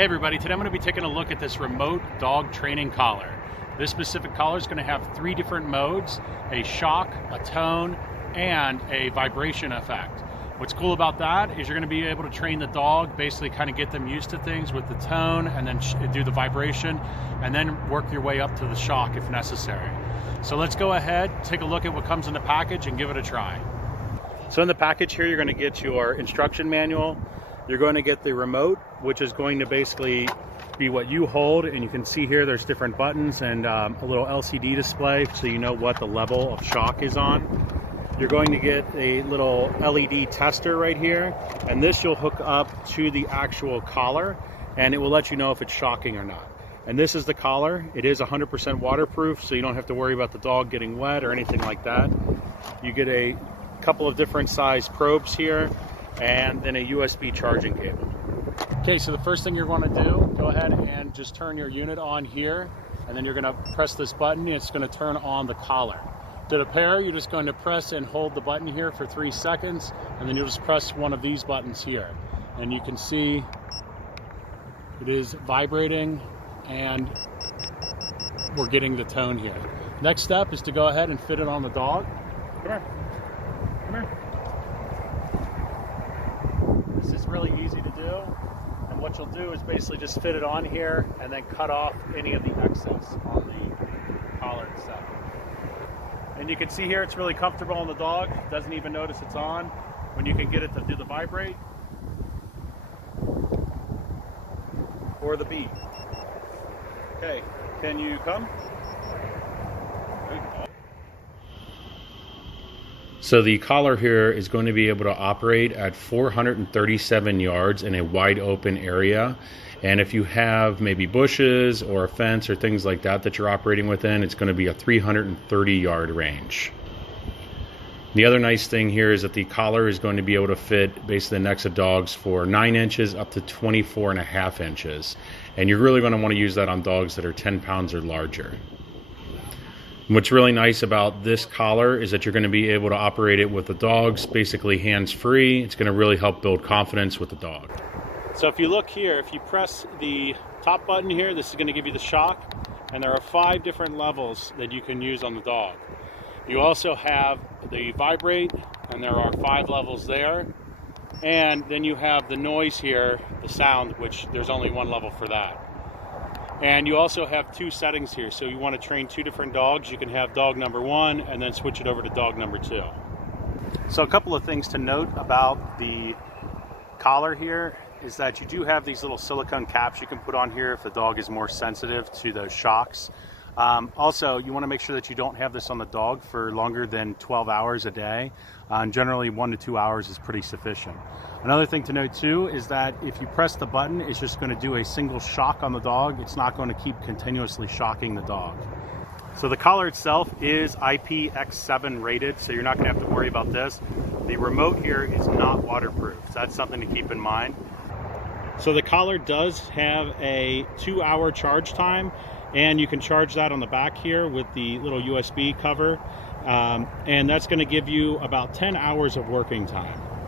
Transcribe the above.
Hey everybody, today I'm going to be taking a look at this remote dog training collar. This specific collar is going to have 3 different modes: a shock, a tone, and a vibration effect. What's cool about that is you're going to be able to train the dog, basically kind of get them used to things with the tone, and then do the vibration, and then work your way up to the shock if necessary. So let's go ahead, take a look at what comes in the package and give it a try. So in the package here, you're going to get your instruction manual. You're going to get the remote, which is going to basically be what you hold, and you can see here there's different buttons and a little LCD display so you know what the level of shock is on. You're going to get a little LED tester right here, and this you'll hook up to the actual collar, and it will let you know if it's shocking or not. And this is the collar. It is 100% waterproof, so you don't have to worry about the dog getting wet or anything like that. You get a couple of different size probes here, and then a USB charging cable. Okay, so the first thing you're going to do, go ahead and just turn your unit on here, and then you're going to press this button, and it's going to turn on the collar. To the pair, you're just going to press and hold the button here for 3 seconds, and then you'll just press one of these buttons here. And you can see it is vibrating, and we're getting the tone here. Next step is to go ahead and fit it on the dog. Come here. Come here. This is really easy to do, and what you'll do is basically just fit it on here and then cut off any of the excess on the collar itself. And you can see here it's really comfortable on the dog, doesn't even notice it's on. When you can get it to do the vibrate or the beep. Okay, can you come? So the collar here is going to be able to operate at 437 yards in a wide open area. And if you have maybe bushes or a fence or things like that that you're operating within, it's going to be a 330 yard range. The other nice thing here is that the collar is going to be able to fit basically the necks of dogs for 9 inches up to 24.5 inches. And you're really going to want to use that on dogs that are 10 pounds or larger. What's really nice about this collar is that you're going to be able to operate it with the dogs basically hands-free. It's going to really help build confidence with the dog. So if you look here, if you press the top button here, this is going to give you the shock, and there are 5 different levels that you can use on the dog. You also have the vibrate, and there are 5 levels there. And then you have the noise here, the sound, which there's only 1 level for that. And you also have 2 settings here. So you want to train 2 different dogs. You can have dog number 1 and then switch it over to dog number 2. So a couple of things to note about the collar here is that you do have these little silicone caps you can put on here if the dog is more sensitive to those shocks. Also, you want to make sure that you don't have this on the dog for longer than 12 hours a day. Generally 1 to 2 hours is pretty sufficient. Another thing to note too is that if you press the button, it's just going to do a single shock on the dog. It's not going to keep continuously shocking the dog. So the collar itself is IPX7 rated, so you're not going to have to worry about this. The remote here is not waterproof, so that's something to keep in mind. So the collar does have a 2-hour charge time, and you can charge that on the back here with the little USB cover, and that's going to give you about 10 hours of working time.